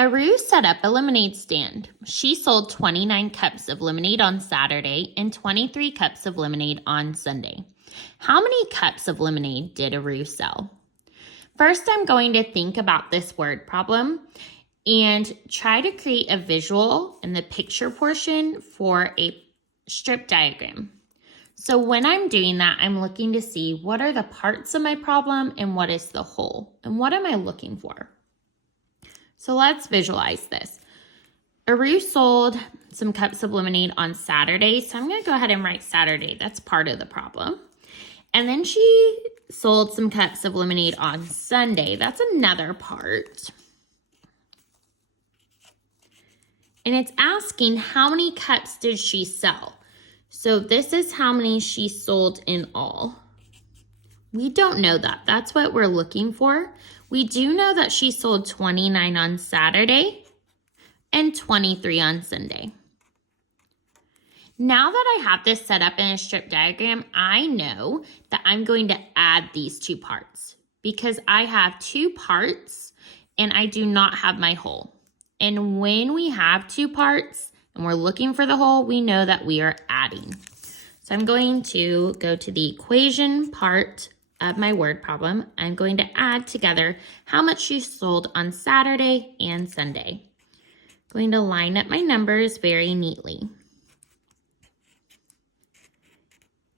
Aru set up a lemonade stand. She sold 29 cups of lemonade on Saturday and 23 cups of lemonade on Sunday. How many cups of lemonade did Aru sell? First, I'm going to think about this word problem and try to create a visual in the picture portion for a strip diagram. So when I'm doing that, I'm looking to see what are the parts of my problem and what is the whole, and what am I looking for? So let's visualize this. Aru sold some cups of lemonade on Saturday, so I'm going to go ahead and write Saturday. That's part of the problem. And then she sold some cups of lemonade on Sunday. That's another part. And it's asking how many cups did she sell? So this is how many she sold in all. We don't know that. That's what we're looking for. We do know that she sold 29 on Saturday and 23 on Sunday. Now that I have this set up in a strip diagram, I know that I'm going to add these two parts because I have two parts and I do not have my whole. And when we have two parts and we're looking for the whole, we know that we are adding. So I'm going to go to the equation part of my word problem. I'm going to add together how much she sold on Saturday and Sunday. I'm going to line up my numbers very neatly.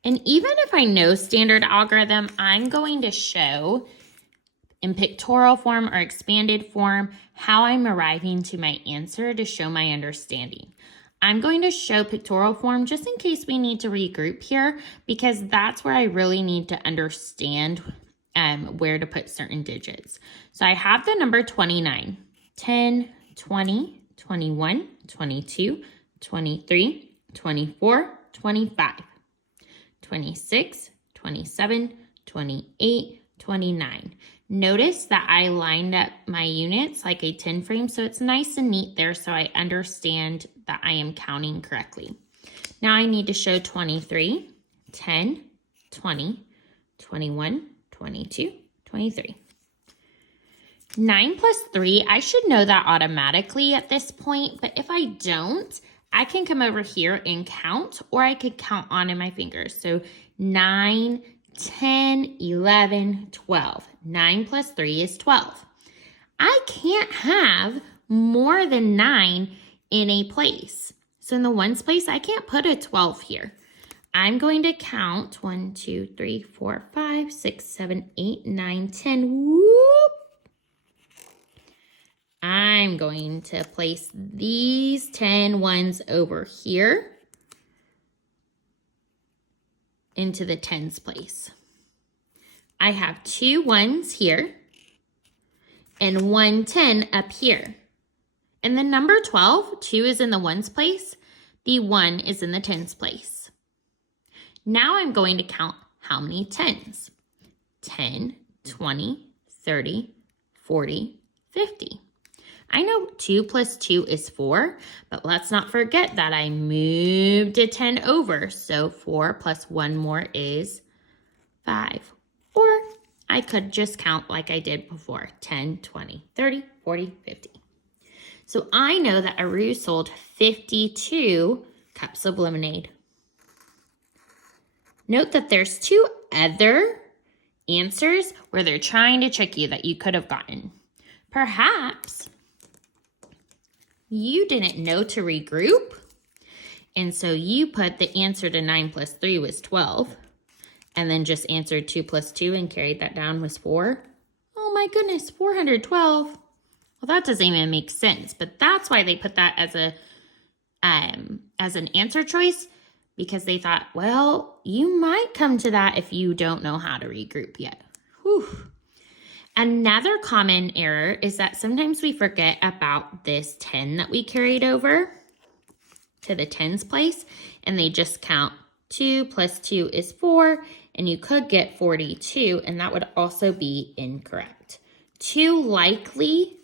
And even if I know standard algorithm, I'm going to show in pictorial form or expanded form how I'm arriving to my answer to show my understanding. I'm going to show pictorial form just in case we need to regroup here, because that's where I really need to understand where to put certain digits. So I have the number 29, 10, 20, 21, 22, 23, 24, 25. 26, 27, 28, 29. Notice that I lined up my units like a 10 frame, so it's nice and neat there so I understand that I am counting correctly. Now I need to show 23, 10, 20, 21, 22, 23. 9 plus 3, I should know that automatically at this point, but if I don't, I can come over here and count, or I could count on my fingers. So 9, 10, 11, 12. 9 plus 3 is 12. I can't have more than 9 in a place. So in the ones place, I can't put a 12 here. I'm going to count 1, 2, 3, 4, 5, 6, 7, 8, 9, 10. Whoop! I'm going to place these 10 ones over here into the tens place. I have 2 ones here and 1 10 up here. And the number 12, 2 is in the ones place, the 1 is in the tens place. Now I'm going to count how many tens. 10, 20, 30, 40, 50. I know 2 plus 2 is 4, but let's not forget that I moved a 10 over. So 4 plus 1 more is 5. Or I could just count like I did before, 10, 20, 30, 40, 50. So I know that Aru sold 52 cups of lemonade. Note that there's 2 other answers where they're trying to trick you that you could have gotten. Perhaps you didn't know to regroup, and so you put the answer to 9 plus 3 was 12, and then just answered 2 plus 2 and carried that down was 4. Oh my goodness, 412. Well, that doesn't even make sense, but that's why they put that as an answer choice, because they thought, well, you might come to that if you don't know how to regroup yet. Whew. Another common error is that sometimes we forget about this 10 that we carried over to the tens place, and they just count 2 plus 2 is 4, and you could get 42, and that would also be incorrect. 2 likely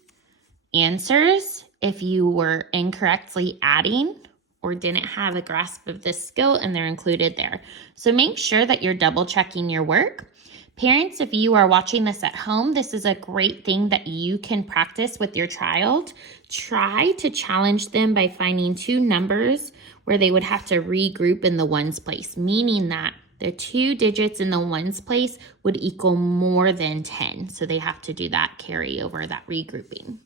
answers if you were incorrectly adding or didn't have a grasp of this skill, and they're included there. So make sure that you're double checking your work, Parents, if you are watching this at home, this is a great thing that you can practice with your child. Try to challenge them by finding two numbers where they would have to regroup in the ones place, meaning that the 2 digits in the ones place would equal more than 10. So they have to do that carry over, that regrouping.